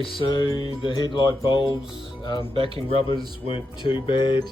Okay, so the headlight bulbs, backing rubbers weren't too bad.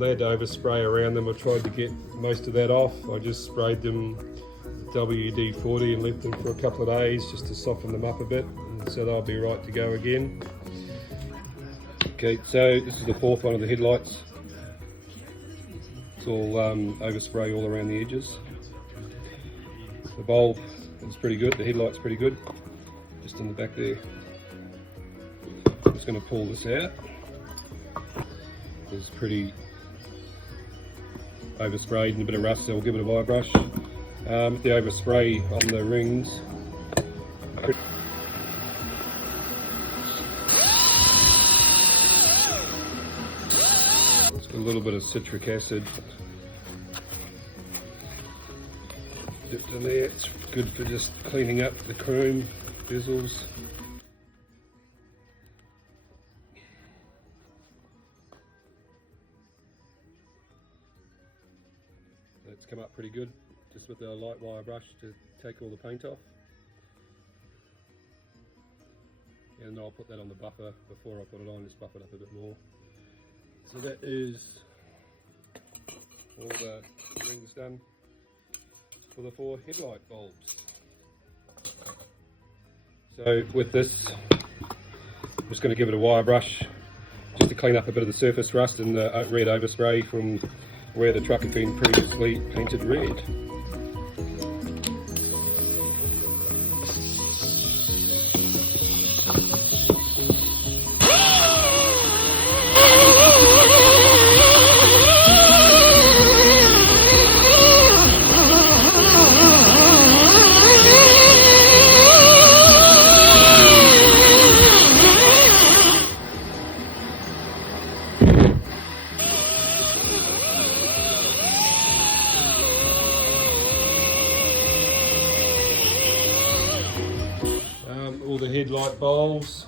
They had to overspray around them. I tried to get most of that off. I just sprayed them with WD-40 and left them for a couple of days just to soften them up a bit, and so they'll be right to go again. Okay, so this is the fourth one of the headlights. It's all overspray all around the edges. The bulb is pretty good, the headlight's pretty good, just in the back there. I'm just going to pull this out. It's pretty oversprayed and a bit of rust, so we'll give it a wire brush. With the overspray on the rings, it's got a little bit of citric acid dipped in there. It's good for just cleaning up the chrome bezels. It's come up pretty good, just with a light wire brush to take all the paint off. And I'll put that on the buffer before I put it on, just buff it up a bit more. So that is all the rings done for the 4 headlight bulbs. So with this, I'm just going to give it a wire brush just to clean up a bit of the surface rust and the red overspray from where the truck had been previously painted red. All the headlight bulbs,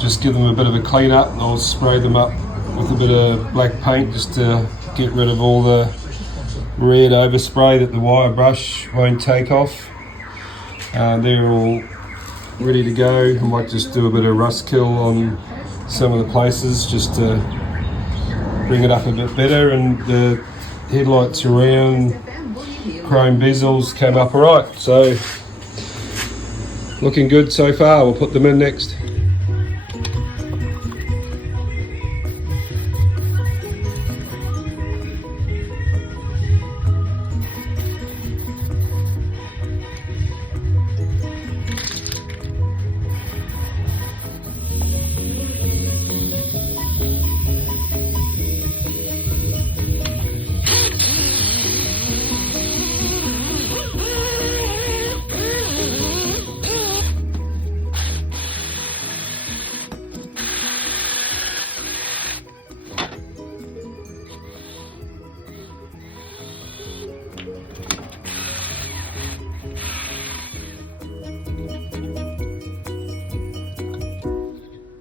just give them a bit of a clean up, and I'll spray them up with a bit of black paint just to get rid of all the red overspray that the wire brush won't take off. They're all ready to go. I might just do a bit of rust kill on some of the places just to bring it up a bit better, and the headlights around chrome bezels came up alright, so looking good so far. We'll put them in next.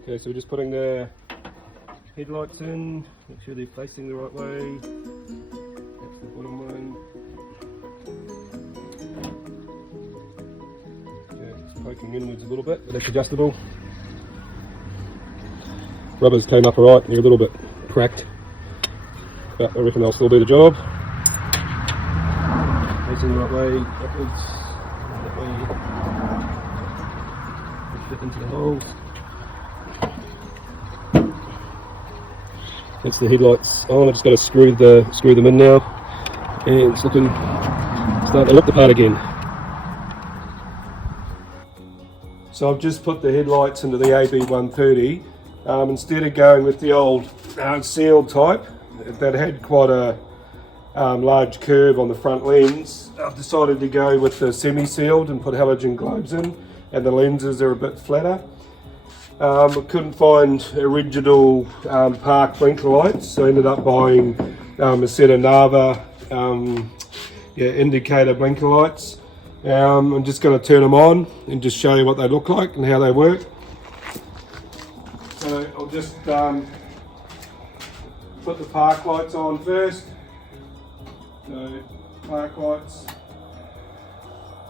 Okay, so we're just putting the headlights in, make sure they're facing the right way. That's the bottom one. Okay, it's poking inwards a little bit, but it's adjustable. Rubbers came up alright, they're a little bit cracked, but I reckon they'll still do the job. Facing the right way, upwards, that way. Fit into the holes. That's the headlights on. I've just got to screw them in now, and it's starting to look the part again. So I've just put the headlights into the AB130. Instead of going with the old sealed type that had quite a large curve on the front lens, I've decided to go with the semi-sealed and put halogen globes in, and the lenses are a bit flatter. I couldn't find original park blinker lights, so I ended up buying a set of Nava indicator blinker lights. I'm just going to turn them on and just show you what they look like and how they work. So I'll just put the park lights on first. So park lights,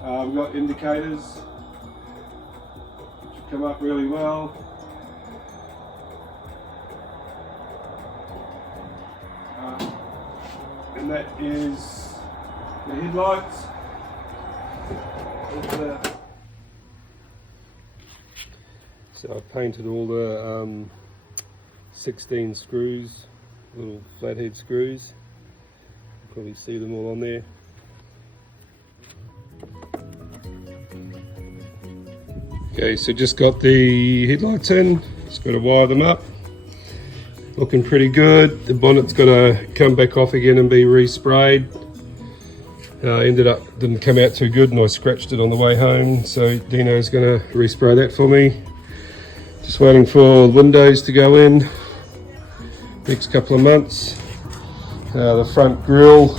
we've got indicators. come up really well. And that is the headlights. So I've painted all the 16 screws, little flathead screws. You can probably see them all on there. Okay, so just got the headlights in, just got to wire them up. Looking pretty good. The bonnet's got to come back off again and be resprayed. Didn't come out too good and I scratched it on the way home, so Dino's going to respray that for me. Just waiting for windows to go in next couple of months. The front grille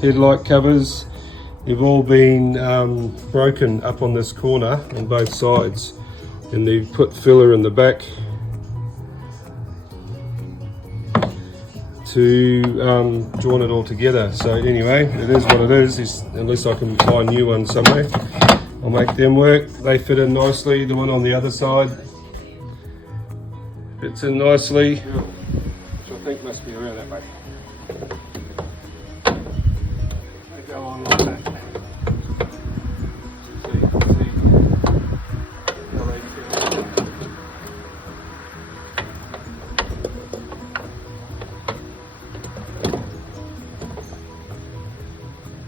headlight covers, they've all been broken up on this corner on both sides, and they've put filler in the back to join it all together. So anyway, it is what it is, unless I can buy a new one somewhere. I'll make them work. They fit in nicely. The one on the other side fits in nicely, which I think must be around that way. They go on like that.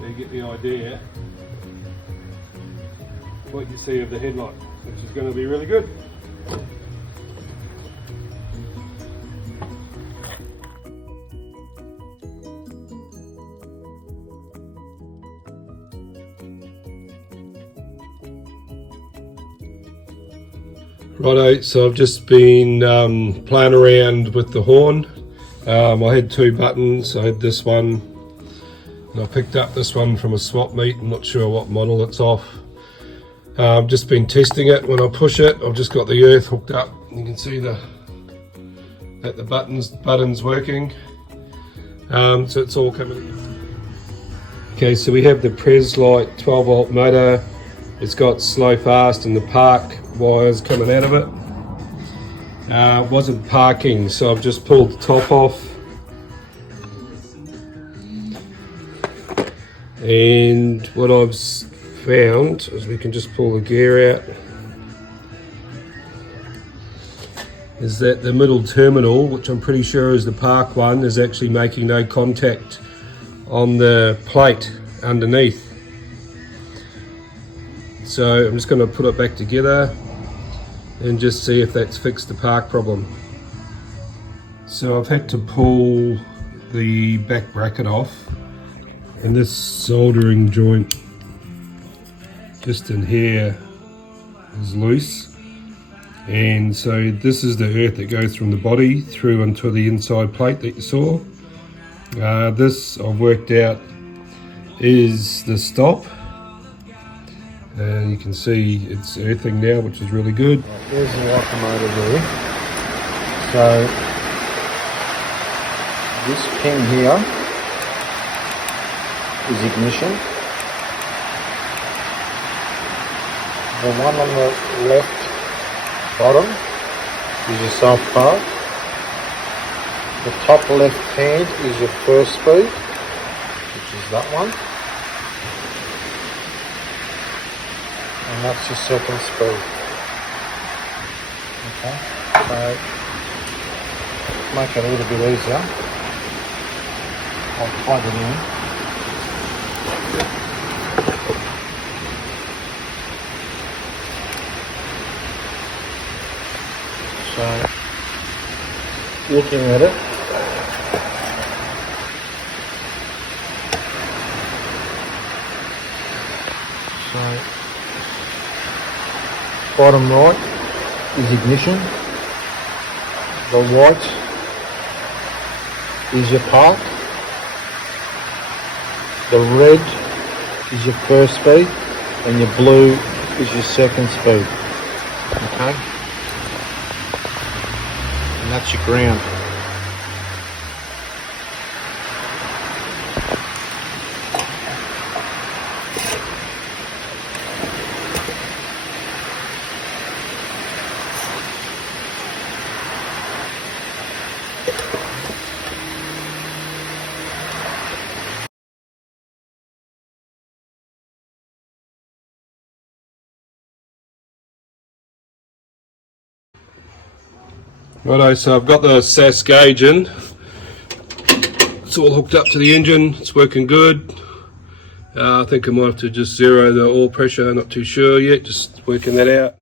You get the idea what you see of the headlight, which is going to be really good. Righto, so I've just been playing around with the horn. I had two buttons. I had this one, and I picked up this one from a swap meet. I'm not sure what model it's off. I've just been testing it. When I push it, I've just got the earth hooked up. You can see that the buttons working. So it's all coming. Okay, so we have the Preslite 12 volt motor. It's got slow fast and the park wires coming out of it. It wasn't parking, so I've just pulled the top off. And what I've found is we can just pull the gear out, is that the middle terminal, which I'm pretty sure is the park one, is actually making no contact on the plate underneath. So I'm just going to put it back together and just see if that's fixed the park problem. So I've had to pull the back bracket off, and this soldering joint just in here is loose, and so this is the earth that goes from the body through into the inside plate that you saw. This I've worked out is the stop, and you can see it's earthing now, which is really good. There's the locomotive there. So this pin here is ignition. The one on the left bottom is your soft part. The top left hand is your first speed, which is that one. And that's your second speed. Okay, so make it a little bit easier. I'll plug it in. So, looking at it, so bottom right is ignition, the white is your park, the red is your first speed, and your blue is your second speed. Okay? And that's your ground. Righto, so I've got the SAS gauge in. It's all hooked up to the engine, it's working good. I think I might have to just zero the oil pressure, not too sure yet, just working that out.